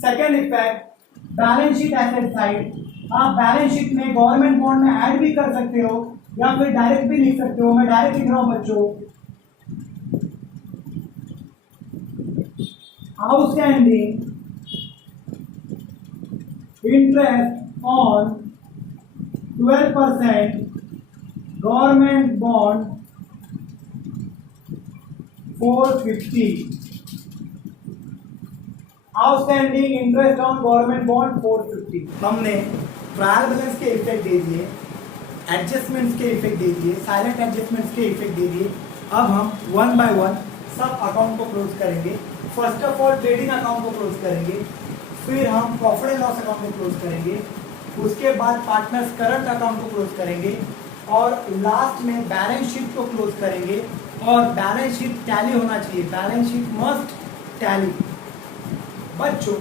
Second effect balance sheet asset side, आप बैलेंस शीट में गवर्नमेंट बॉन्ड में ऐड भी कर सकते हो या फिर डायरेक्ट भी लिख सकते हो। मैं डायरेक्ट लिख रहा हूं बच्चों, outstanding interest on 12% government bond 450, outstanding interest on government bond 450। हमने ट्रायल बैलेंस के इफेक्ट दे दिए, एडजस्टमेंट्स के इफेक्ट दे दिए, साइलेंट एडजस्टमेंट्स के इफेक्ट दे दिए। अब हम वन बाय वन सब अकाउंट को क्लोज करेंगे। First of all trading account को क्लोज करेंगे, फिर हम प्रॉफिट एंड लॉस अकाउंट को क्लोज करेंगे, उसके बाद पार्टनर्स करंट अकाउंट को क्लोज करेंगे और लास्ट में बैलेंस शीट को क्लोज करेंगे। और बैलेंस शीट टैली होना चाहिए, बैलेंस शीट मस्ट टैली बच्चों।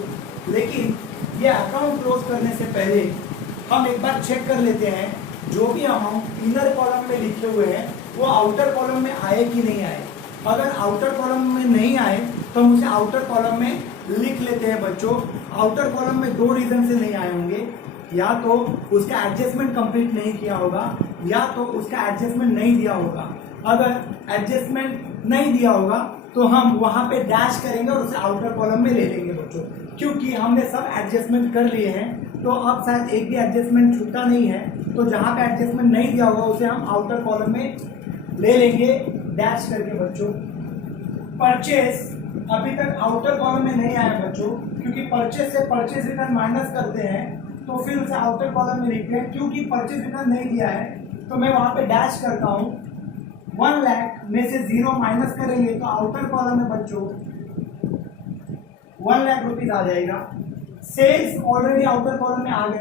लेकिन ये अकाउंट क्लोज करने से पहले हम एक बार चेक कर लेते हैं जो भी अमाउंट इनर कॉलम में लिखे हुए हैं वो आउटर कॉलम में आए कि नहीं आए। अगर आउटर कॉलम में नहीं आए तो हम उसे आउटर कॉलम में लिख लेते हैं बच्चों। आउटर कॉलम में दो रीजन से नहीं आए होंगे, या तो उसका एडजस्टमेंट कंप्लीट नहीं किया होगा या तो उसका एडजस्टमेंट नहीं दिया होगा। अगर एडजस्टमेंट नहीं दिया होगा तो हम वहां पे डैश करेंगे और उसे आउटर कॉलम में ले लेंगे बच्चों, क्योंकि हमने सब एडजस्टमेंट कर लिए हैं। तो अब शायद एक भी एडजस्टमेंट छूटा नहीं है, तो जहां पे एडजस्टमेंट नहीं दिया होगा उसे हम आउटर कॉलम में ले लेंगे डैश करके बच्चों। परचेस अभी तक आउटर कॉलम में नहीं आया बच्चों, क्योंकि परचेस से परचेस रिटर्न माइनस करते हैं तो फिर उसे आउटर कॉलम में लिखते हैं। क्योंकि परचेस रिटर्न नहीं दिया है तो मैं वहां पे डैश करता हूँ। 1 लाख में से 0 माइनस करेंगे तो आउटर कॉलम में बच्चों 1 लाख रुपीज आ जाएगा। सेल्स ऑलरेडी आउटर कॉलम में आ गए।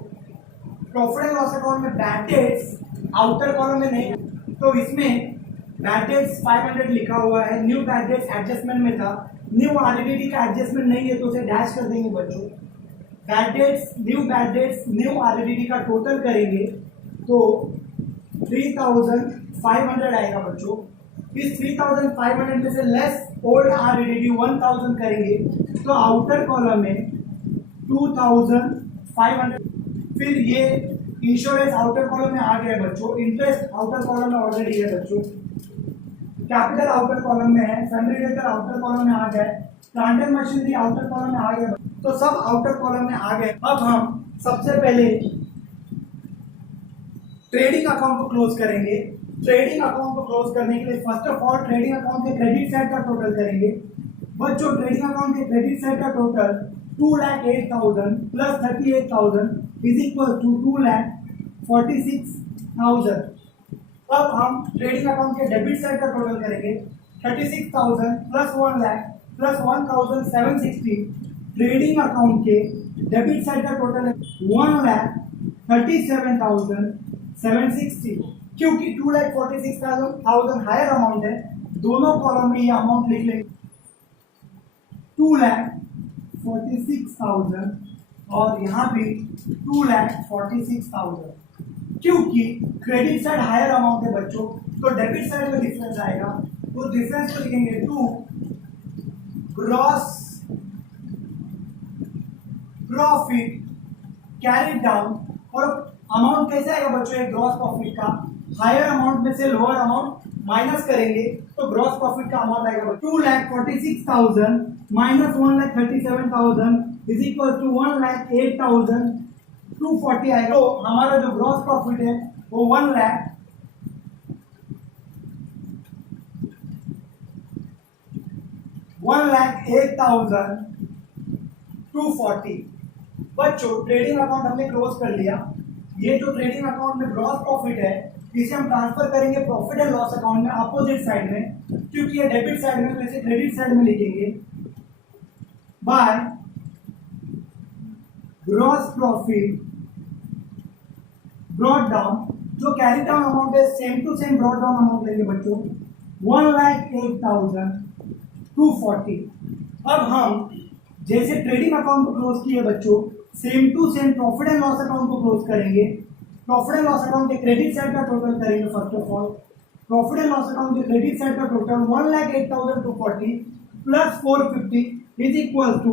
प्रॉफिट एंड लॉस अकाउंट में बैड डेट्स आउटर कॉलम में नहीं है, तो इसमें बैड डेट्स 500 लिखा हुआ है। न्यू बैड डेट्स एडजस्टमेंट में था, न्यू आरडीडी का एडजस्टमेंट नहीं है तो उसे डैश कर देंगे बच्चों। बैड डेट्स न्यू आरडीडी का टोटल करेंगे तो 3500 आएगा बच्चों। इस 3500 में से लेस ओल्ड आरडीडी 1000 करेंगे तो आउटर कॉलम में 2500। फिर ये इंश्योरेंस आउटर कॉलम में आ गया है बच्चों। इंटरेस्ट आउटर कॉलम में ऑलरेडी है बच्चों। कैपिटल आउटर कॉलम में है। सन्ड्री डेटर आउटर कॉलम में आ गए। Plant and machinery outer column में आ गया, तो सब आउटर कॉलम में आ गए। अब हम सबसे पहले ट्रेडिंग अकाउंट को क्लोज करेंगे। ट्रेडिंग अकाउंट को क्लोज करने के लिए first of all trading account के क्रेडिट साइड का टोटल करेंगे बच्चों। ट्रेडिंग अकाउंट के क्रेडिट साइड का total 2,08,000 plus 38,000 is equal to 2,46,000। अब हम ट्रेडिंग अकाउंट के डेबिट साइड का टोटल करेंगे 36,000 plus 1 lakh plus 1,760। Trading account के डेबिट साइड का टोटल है 1,37,760। क्योंकि 2,46,000 हायर अमाउंट है, दोनों कॉलम में ये अमाउंट लिख लेंगे 2,46,000 और यहाँ भी 2,46,000। क्योंकि क्रेडिट साइड हायर अमाउंट है बच्चों तो डेबिट साइड में डिफरेंस आएगा, तो डिफरेंस को लिखेंगे to gross profit carry down. और अमाउंट कैसे आएगा बच्चों एक ग्रॉस प्रॉफिट का? हायर अमाउंट में से लोअर अमाउंट माइनस करेंगे तो ग्रॉस प्रॉफिट का अमाउंट आएगा 2,46,000 माइनस 1,37,000 इज इक्वल टू 1,08,240 आएगा। तो हमारा जो ग्रॉस प्रॉफिट है वो 1,08,240। बच्चों ट्रेडिंग अकाउंट हमने क्लोज कर लिया। ये जो ट्रेडिंग अकाउंट में ग्रॉस प्रॉफिट है इसे हम ट्रांसफर करेंगे प्रॉफिट एंड लॉस अकाउंट में अपोजिट साइड में, क्योंकि ये डेबिट साइड में तो इसे क्रेडिट साइड में लिखेंगे by gross profit brought down. जो कैरी डाउन अमाउंट है same to same brought down amount लेंगे बच्चों 1,08,240। अब हम जैसे ट्रेडिंग अकाउंट को क्लोज किए बच्चों same to same profit and loss account को क्लोज करेंगे। प्रॉफिट एंड लॉस अकाउंट के क्रेडिट साइड का टोटल करेंगे। First of all profit and loss account के क्रेडिट साइड का total 1,08,240 plus 450 is equal to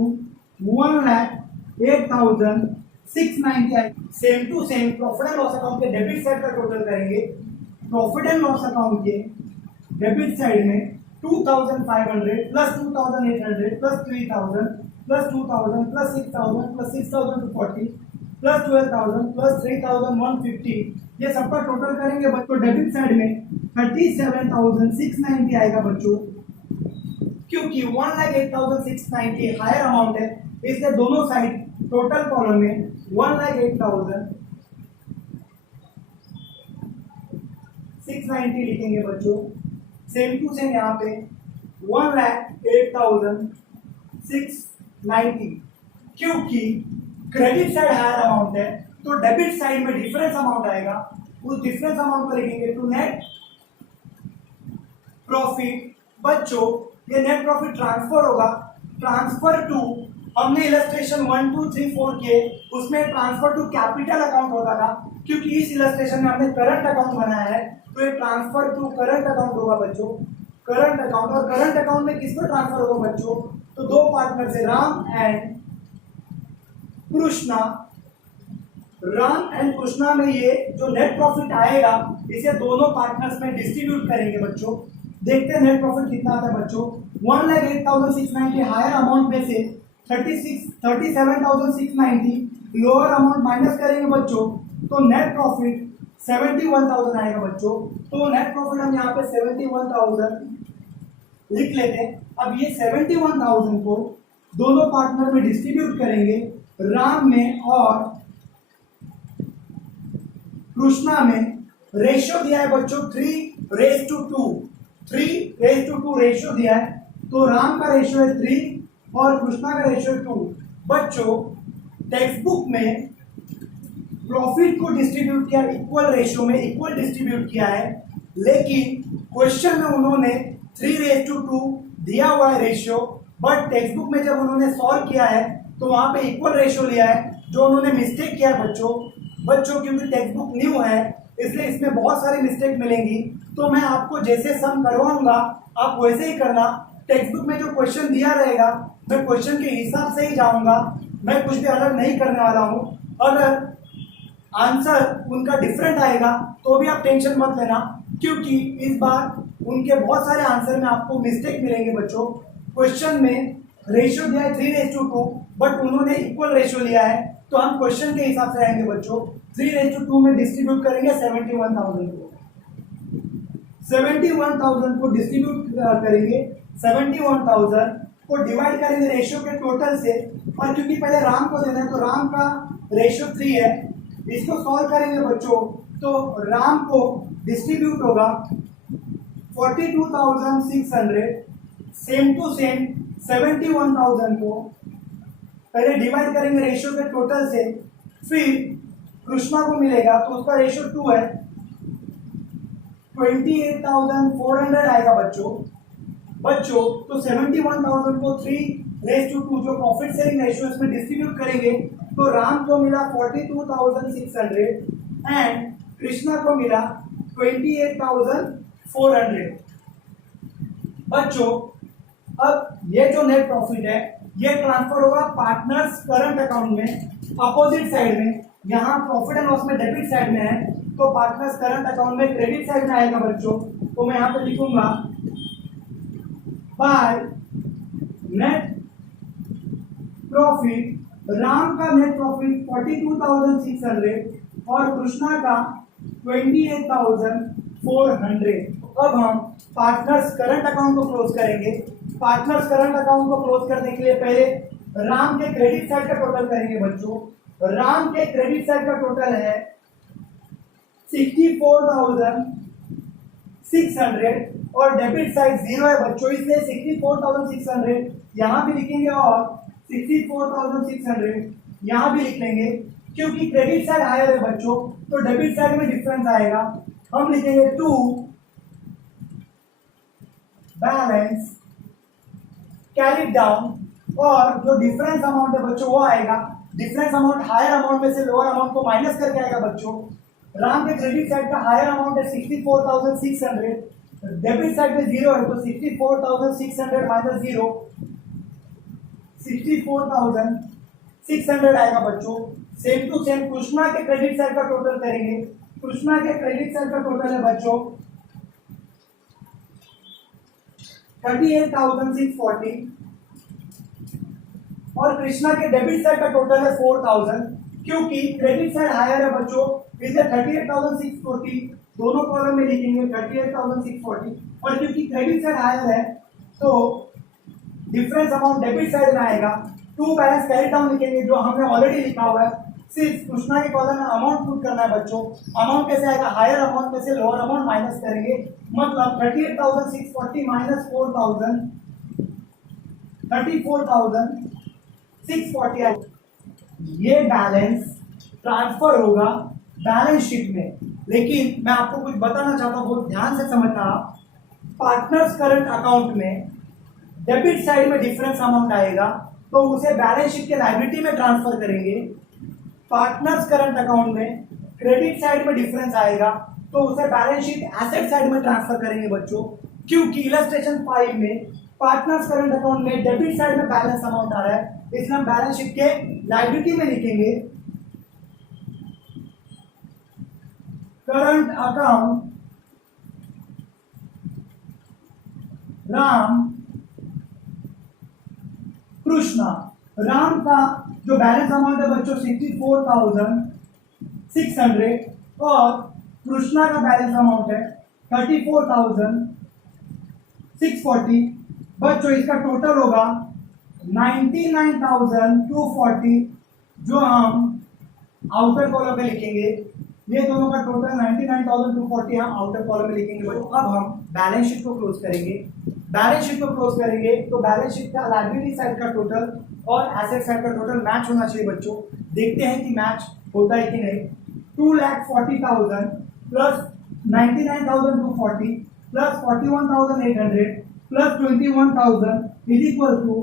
1,08,240 690 आएगा। Same to same profit and loss account के डेबिट साइड का टोटल करेंगे। प्रॉफिट एंड लॉस अकाउंट के डेबिट साइड में 2500 plus 2800 plus 3000 plus 2000 plus 6000 plus 6240 plus 12000 plus 3150, ये सबका टोटल करेंगे बच्चों। डेबिट साइड में 37,690 आएगा बच्चों, क्योंकि 1,08,690 हायर अमाउंट है, इसलिए दोनों साइड टोटल कॉलम में 1,08,690 लिखेंगे बच्चों। सेम टू सेम यहाँ पे 1,08,690, क्योंकि क्रेडिट साइड हायर अमाउंट है तो डेबिट साइड में डिफरेंस अमाउंट आएगा, उस डिफरेंस अमाउंट को लिखेंगे टू नेट प्रॉफिट। बच्चों ये नेट प्रॉफिट ट्रांसफर होगा, ट्रांसफर टू, हमने इलस्ट्रेशन 1 2 3 4 किए, उसमें ट्रांसफर टू कैपिटल अकाउंट होता था, क्योंकि इस इलस्ट्रेशन में हमने करंट अकाउंट बनाया है तो ये ट्रांसफर टू करंट अकाउंट होगा बच्चों। करंट अकाउंट, और करंट अकाउंट में किस पर ट्रांसफर होगा बच्चों, तो दो पार्टनर से राम एंड कृष्णा। राम एंड कृष्णा में ये जो नेट प्रॉफिट आएगा इसे दोनों पार्टनर्स में डिस्ट्रीब्यूट करेंगे बच्चों। देखते हैं नेट प्रॉफिट कितना आता है बच्चों। 1,08,690 हायर अमाउंट में से 37,690 लोअर अमाउंट माइनस करेंगे बच्चों, तो नेट प्रॉफिट 71,000 आएगा बच्चों। तो नेट प्रॉफिट हम यहाँ पे 71,000 लिख लेते हैं। अब ये 71,000 को दोनों पार्टनर में डिस्ट्रीब्यूट करेंगे, राम में और कृष्णा में। रेशियो दिया है बच्चों 3:2, 3:2 रेशियो दिया है, तो राम का रेशियो है 3 और कृष्णा का रेशियो है 2। बच्चों टेक्स्ट बुक में प्रॉफिट को डिस्ट्रीब्यूट किया इक्वल रेशियो में, इक्वल डिस्ट्रीब्यूट किया है, लेकिन क्वेश्चन में उन्होंने 3:2 दिया हुआ है रेशियो, बट टेक्स्ट बुक में जब उन्होंने सॉल्व किया है तो वहां पे इक्वल रेशियो लिया है, जो उन्होंने मिस्टेक किया है बच्चों। क्योंकि टेक्स्ट बुक न्यू है इसलिए इसमें बहुत सारी मिस्टेक मिलेंगी, तो मैं आपको जैसे सम करवाऊंगा आप वैसे ही करना। टेक्स्ट बुक में जो क्वेश्चन दिया रहेगा मैं क्वेश्चन के हिसाब से ही जाऊंगा, मैं कुछ भी अलग नहीं करने वाला हूं। अगर आंसर उनका डिफरेंट आएगा तो भी आप टेंशन मत लेना, क्योंकि इस बार उनके बहुत सारे आंसर में आपको मिस्टेक मिलेंगे बच्चों। क्वेश्चन में रेशियो दिया है 3:2, बट उन्होंने इक्वल रेशियो लिया है, तो हम क्वेश्चन के हिसाब से आएंगे बच्चों। 3:2 में डिस्ट्रीब्यूट करेंगे 71,000 को, 71,000 को डिस्ट्रीब्यूट करेंगे, 71,000 को डिवाइड करेंगे रेशियो के टोटल से, और क्योंकि पहले राम को देना है तो राम का रेशियो 3 है, इसको सॉल्व करेंगे बच्चों तो राम को डिस्ट्रीब्यूट होगा 42,600। सेम टू सेम 71,000 को पहले डिवाइड करेंगे रेशियो के टोटल से, फिर कृष्णा को मिलेगा तो उसका रेशियो 2 है, 28,400 आएगा बच्चों। तो 71,000 को 3:2 जो प्रॉफिट सेलिंग रेशियो इसमें डिस्ट्रीब्यूट करेंगे तो राम को मिला 42,600 एंड कृष्णा को मिला 28,400। बच्चों अब ये जो नेट प्रॉफिट है ये ट्रांसफर होगा पार्टनर्स करंट अकाउंट में, अपोजिट साइड में। यहाँ प्रॉफिट एंड लॉस में डेबिट साइड में है तो पार्टनर्स करंट अकाउंट में क्रेडिट साइड में आएगा बच्चों। तो मैं यहाँ पे लिखूंगा बाय नेट प्रॉफिट, राम का नेट प्रॉफिट 42,600 और कृष्णा का 28,400। अब हम पार्टनर्स करंट अकाउंट को क्लोज करेंगे। पार्टनर्स करंट अकाउंट को क्लोज करने के लिए पहले राम के क्रेडिट साइड का टोटल करेंगे बच्चों। राम के क्रेडिट साइड का टोटल है 64,600 और डेबिट साइड 0 है बच्चों, इसलिए 64,600 यहां भी लिखेंगे और 64,600 यहां भी लिख लेंगे। क्योंकि क्रेडिट साइड हायर है बच्चों तो डेबिट साइड में डिफरेंस आएगा, हम लिखेंगे टू बैलेंस कैरी डाउन, और जो डिफरेंस अमाउंट है बच्चों वो आएगा, डिफरेंस अमाउंट हायर अमाउंट में से लोअर अमाउंट को माइनस करके आएगा बच्चों। राम के क्रेडिट साइड का हायर अमाउंट है 64,600, डेबिट साइड में 0 है तो 64,600 माइनस 0 64,600 आएगा बच्चों। सेम टू सेम कृष्णा के क्रेडिट साइड का टोटल करेंगे। कृष्णा के क्रेडिट साइड का टोटल है बच्चों 38,640 और कृष्णा के डेबिट साइड का टोटल है 4,000। क्योंकि क्रेडिट साइड हायर है बच्चों, इसलिए 38,640 दोनों कॉलम में लिखेंगे 38,640, और क्योंकि क्रेडिट साइड हायर है तो डिफरेंस अमाउंट डेबिट साइड में आएगा। टू बैलेंस कैरी डाउन लिखेंगे जो हमने ऑलरेडी लिखा हुआ है, सिर्फ कृष्णा के कॉलम में अमाउंट पुट करना है बच्चों। अमाउंट कैसे आएगा, हायर अमाउंट में से लोअर अमाउंट माइनस करेंगे, मतलब 38,640 माइनस 4,000 34,640 आएगा। ये बैलेंस ट्रांसफर होगा बैलेंस शीट में। लेकिन मैं आपको कुछ बताना चाहता हूं, बहुत ध्यान से समझना। पार्टनर्स करंट अकाउंट में डेबिट साइड में डिफरेंस अमाउंट आएगा तो उसे बैलेंस शीट के लायबिलिटी में ट्रांसफर करेंगे। पार्टनर्स करंट अकाउंट में क्रेडिट साइड में डिफरेंस आएगा तो उसे बैलेंस शीट एसेट साइड में ट्रांसफर करेंगे बच्चों। क्योंकि इलस्ट्रेशन 5 में पार्टनर्स करंट अकाउंट में डेबिट साइड में बैलेंस अमाउंट आ रहा है, इसलिए हम बैलेंस शीट के लायबिलिटी में लिखेंगे करंट अकाउंट राम कृष्णा। राम का जो बैलेंस अमाउंट है बच्चों 64,600 और कृष्णा का बैलेंस अमाउंट है 34,640। बच्चों इसका टोटल होगा 99,240 जो हम आउटर कॉलम में लिखेंगे। ये दोनों का टोटल 99,240 हम आउटर कॉलम में लिखेंगे। अब हम बैलेंस शीट को क्लोज करेंगे। बैलेंस शीट को क्लोज करेंगे तो बैलेंस शीट का लायबिलिटी साइड का टोटल और एसेट साइड का टोटल मैच होना चाहिए बच्चों। देखते हैं कि मैच होता है कि नहीं। 2,40,000 plus 99,240 plus 41,800 plus 21,000 is equal to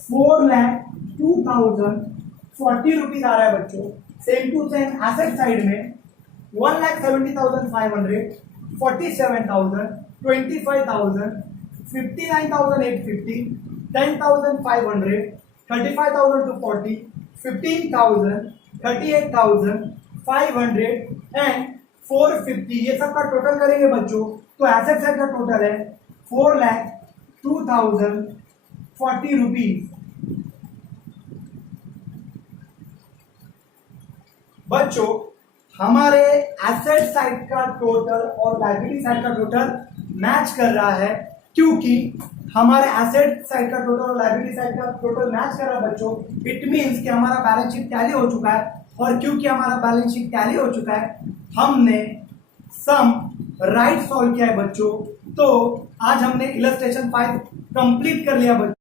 4,02,040 rupees आ रहा है बच्चों। Same to same asset side में 1,70,500 47,000 25,000 59,850 10,500 35,240 15,000 38,500 एंड 450। ये सब का टोटल करेंगे बच्चों तो एसेट साइड का टोटल है 4,02,040 रुपीज। बच्चों हमारे एसेट साइड का टोटल और लायबिलिटी साइड का टोटल मैच कर रहा है। क्योंकि हमारे एसेट साइड का टोटल और लायबिलिटी साइड का टोटल मैच कर रहा है बच्चों, इट मींस कि हमारा बैलेंस शीट टैली हो चुका है। और क्योंकि हमारा बैलेंस शीट टैली हो चुका है हमने सम राइट सॉल्व किया है बच्चों। तो आज हमने इलस्ट्रेशन 5 कंप्लीट कर लिया बच्चों।